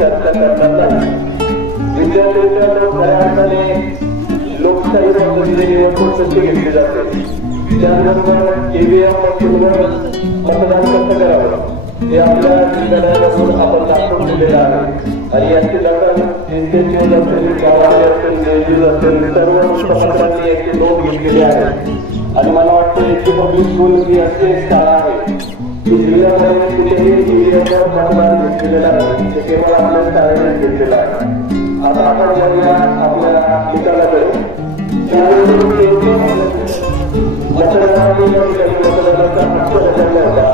चर्चा करणार नाही. विद्यार्थ्यांच्या खऱ्या अर्थाने लोकशाही पद्धतीने निवडणूक कशी घेतली जाते, त्याचबरोबर ईव्हीएम मशीनवर मतदान कसं करावं हे आपल्या जिल्ह्यापासून आपण दाखवून दिलेलं आहे. आणि याची दखल इंस्टिट्यूट असेल, गावाले असेल, देशूज असेल, सर्व मुख्यमंत्र्यांनी याची नोंद घेतलेली आहे. आणि मला वाटतं याची पब्लिक स्कूल ही अशी एक शाळा आहे की जिल्ह्यामध्ये कुठेही ईव्हीएमवर मतदान घेतलेलं नाही, ते केवळ आपल्या शाळेने घेतलेलं आहे. आता आपण जाऊया आपल्या निकालाकडे. मतदानाचा हक्क बदलला होता.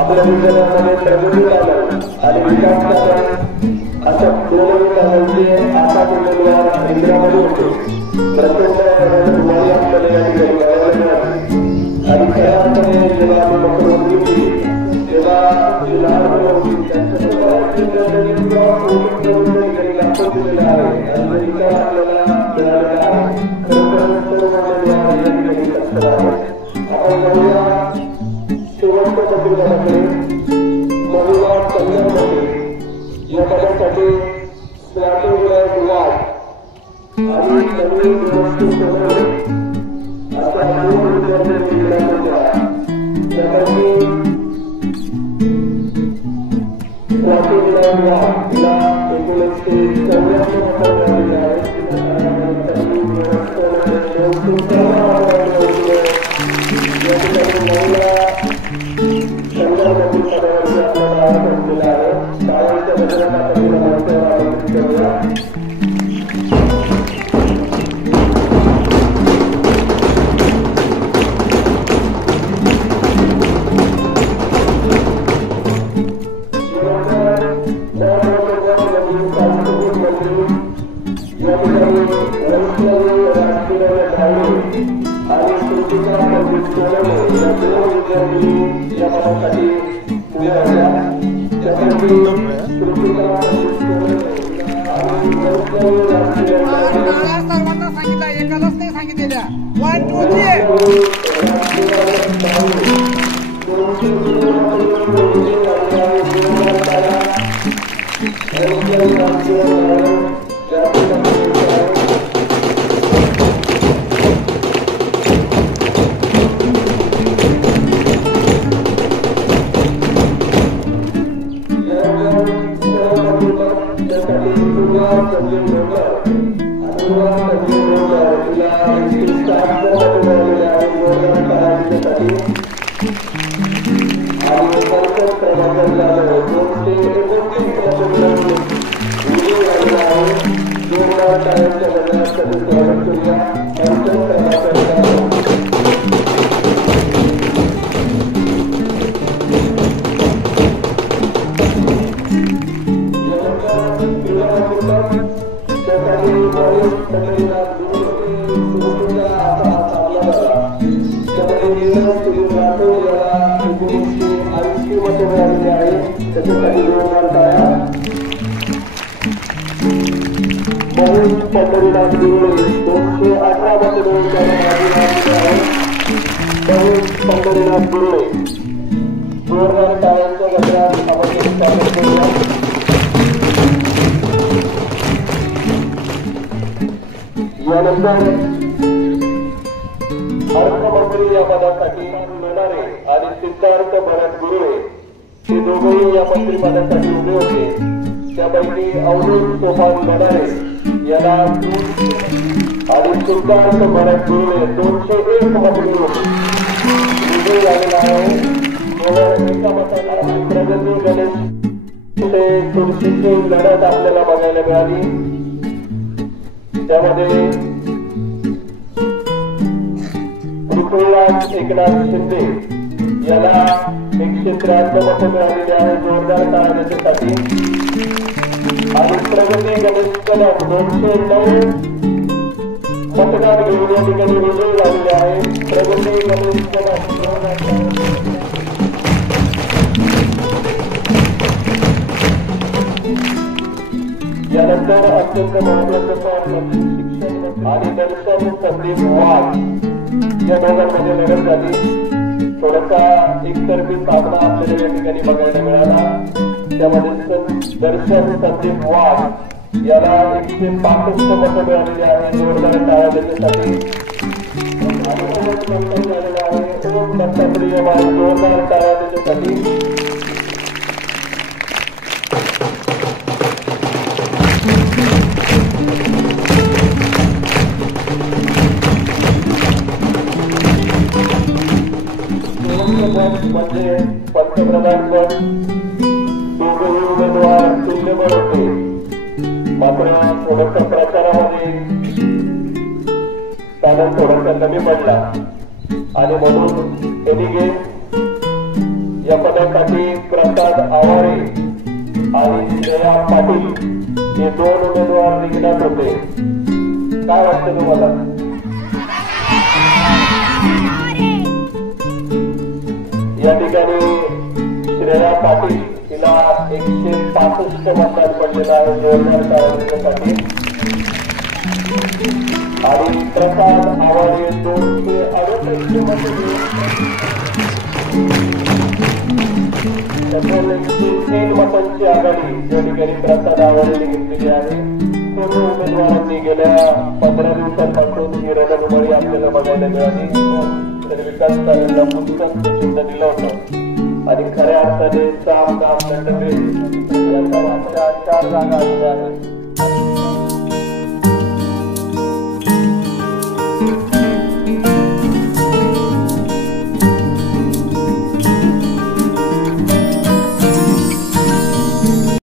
आपल्या विद्यालयामध्ये प्रगती झालं आणि विकास अशा दोन विकासांचे आशा उमेदवार इंद्रामध्ये होते. प्रचंड तुम्हाला आपल्याला या ठिकाणी बघायला मिळाली. आणि खऱ्या अर्थाने जेव्हा आम्ही मतमोजणी केली तेव्हा जी लहान मुलं होती त्यांच्या दाखवून दिलेलं आहे आणि विकास आपल्याला मिळालेला आहे. आपण जाऊया शेवटच्या पत्रिकाकडे. महिला कल्याणमध्ये या पदासाठी स्वातंत्र्य वाढ आणि नवीन व्यवस्थित अशा दोन विद्यार्थ्यांनी दिल्या होत्या. त्यापैकी स्वातंत्र्य वाढ तिला 1994 मतांना दिल्या आहेत. महिला संघामधील पदावरती आपल्याला दिलेला आहे. शाळांच्या बदलासाठी सर्वांना सांगितलं, एकालाच नाही सांगितलेल्या. 1 2 3 यानंतर अर्थमंत्री या पदासाठी लढणारे आणि सिद्धार्थ भरत गुरुळे हे दोघेही या मंत्रिपदासाठी उभे होते. त्यापैकी अवधूत सोपान लढणारे याला आणि सिद्धार्थ भरत गुरुळे 201 मत मिळून विजयी झालेला आहे. केवळ एका मताला प्रगती गणेश ते तुळशीची लढत आपल्याला बघायला मिळाली. त्यामध्ये पृथ्वीराज एकनाथ शिंदे याला 173 मतं मिळालेली आहे जोरदार टाळण्यासाठी. आणि प्रगती गणेश कदम 209 मतदार घेऊन या ठिकाणी विजयी झालेले आहे. प्रगती गणेश कदम यानंतर अत्यंत महत्वाचं शिक्षण आणि दर्शन संदीप वाघ या दोघांमध्ये लढत झाली. थोडासा एकतर्फी सामना आपल्याला या ठिकाणी बघायला मिळाला. त्यामध्ये दर्शन संदीप वाघ याला 165 मतं मिळालेली आहे. जोरदार टाळ्या त्याच्यासाठी. झालेला आहे ओम दत्तात्रेय माळी. जोरदार टाळ्या त्याच्यासाठी. म्हणजे पंतप्रधान पद दोघेही उमेदवार तुल्यबळ होते. मात्र थोडस प्रचारामध्ये त्याला थोडासा कमी पडला आणि म्हणून त्यांनी या पदासाठी प्रसाद आवारे आणि श्रेया पाटील हे 2 उमेदवार रिंगणात होते. काय वाटतं तुम्हाला? या ठिकाणी श्रेया पाटील हिला 165 मतदान पडलेलं आहे. जोरदार टाळ्यांसाठी. आणि प्रसाद आवारे 268 मतं. 3 मतांची आघाडी या ठिकाणी प्रसाद आवारेने घेतलेली आहे. सर्व उमेदवारांनी गेल्या 15 दिवसांपासून ही रणधुमाळी आपल्याला बघायला मिळाली. तर विकास कार्यांना पुस्तक चिन्ह दिलं होतं आणि खऱ्या अर्थाने 3 जागा आहेत.